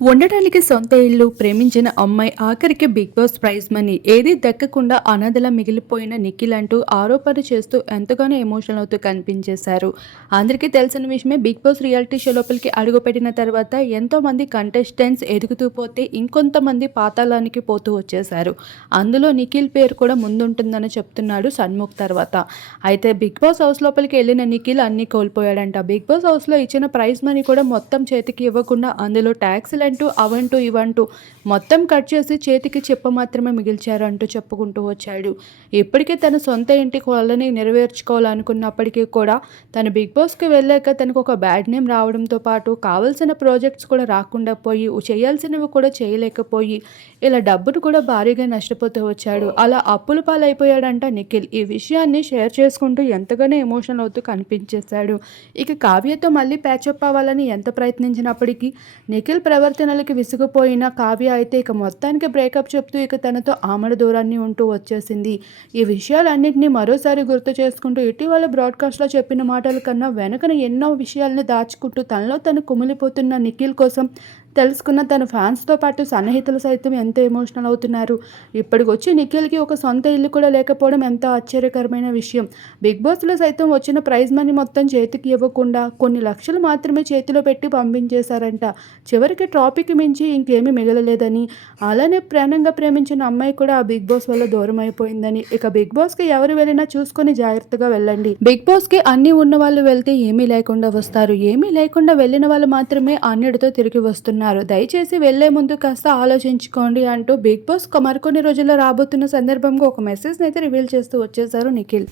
ఉండటానికి సొంత ఇల్లు, ప్రేమించిన అమ్మాయి, ఆఖరికి బిగ్ బాస్ ప్రైజ్ మనీ ఏదీ దక్కకుండా అనాథలా మిగిలిపోయిన నిఖిల్ అంటూ ఆరోపణలు చేస్తూ ఎంతగానో ఎమోషనల్ అవుతూ కనిపించేశారు. అందరికీ తెలిసిన విషయమే, బిగ్ బాస్ రియాలిటీ షో లోపలికి అడుగుపెట్టిన తర్వాత ఎంతోమంది కంటెస్టెంట్స్ ఎదుగుతూ పోతే ఇంకొంతమంది పాతాళానికి పోతూ వచ్చేశారు. అందులో నిఖిల్ పేరు కూడా ముందుంటుందని చెప్తున్నాడు సన్ముఖ్ తర్వాత. అయితే బిగ్ బాస్ హౌస్ లోపలికి వెళ్ళిన నిఖిల్ అన్నీ కోల్పోయాడంట. బిగ్ బాస్ హౌస్లో ఇచ్చిన ప్రైజ్ మనీ కూడా మొత్తం చేతికి ఇవ్వకుండా అందులో ట్యాక్స్లు అవంటూ ఇవంటూ మొత్తం కట్ చేసి చేతికి చెప్ప మాత్రమే మిగిల్చారు అంటూ చెప్పుకుంటూ వచ్చాడు. ఇప్పటికే తన సొంత ఇంటి కలని నెరవేర్చుకోవాలనుకున్నప్పటికీ కూడా తను బిగ్ బాస్కి వెళ్ళాక తనకు ఒక బ్యాడ్ నేమ్ రావడంతో పాటు కావాల్సిన ప్రాజెక్ట్స్ కూడా రాకుండా పోయి, చేయాల్సినవి కూడా చేయలేకపోయి, ఇలా డబ్బును కూడా భారీగా నష్టపోతూ వచ్చాడు. అలా అప్పుల పాలైపోయాడంట నిఖిల్. ఈ విషయాన్ని షేర్ చేసుకుంటూ ఎంతగానో ఎమోషనల్ అవుతూ కనిపించేశాడు. ఇక కావ్యతో మళ్ళీ ప్యాచప్ అవ్వాలని ఎంత ప్రయత్నించినప్పటికీ నిఖిల్ ప్రవర్తనలకి విసిగిపోయిన కావ్య అయితే ఇక మొత్తానికి బ్రేకప్ చెప్తూ ఇక తనతో ఆమడ దూరాన్ని ఉంటూ వచ్చేసింది. ఈ విషయాలన్నింటినీ మరోసారి గుర్తు చేసుకుంటూ ఇటీవల బ్రాడ్కాస్ట్లో చెప్పిన మాటల కన్నా వెనకన ఎన్నో విషయాల్ని దాచుకుంటూ తనలో తను కుమిలిపోతున్న నిఖిల్ కోసం తెలుసుకున్న తన ఫ్యాన్స్తో పాటు సన్నిహితులు సైతం ఎంతో ఎమోషనల్ అవుతున్నారు. ఇప్పటికొచ్చి నిఖిల్కి ఒక సొంత ఇల్లు కూడా లేకపోవడం ఎంతో ఆశ్చర్యకరమైన విషయం. బిగ్ బాస్లో సైతం వచ్చిన ప్రైజ్ మనీ మొత్తం చేతికి ఇవ్వకుండా కొన్ని లక్షలు మాత్రమే చేతిలో పెట్టి పంపించేశారంట. చివరికి ట్రాఫీకి మించి ఇంకేమీ మిగలలేదని, అలానే ప్రాణంగా ప్రేమించిన అమ్మాయి కూడా ఆ బిగ్ బాస్ వల్ల దూరం అయిపోయిందని, ఇక బిగ్ బాస్కి ఎవరు వెళ్ళినా చూసుకొని జాగ్రత్తగా వెళ్ళండి. బిగ్ బాస్కి అన్నీ ఉన్న వాళ్ళు వెళ్తే ఏమీ లేకుండా వస్తారు, ఏమీ లేకుండా వెళ్ళిన వాళ్ళు మాత్రమే అన్నిటితో తిరిగి వస్తున్నారు. దయచేసి వెళ్లే ముందు కాస్త ఆలోచించుకోండి అంటూ బిగ్ బాస్ మరికొన్ని రోజుల్లో రాబోతున్న సందర్భంగా ఒక మెసేజ్ అయితే రివీల్ చేస్తూ వచ్చేశారు నిఖిల్.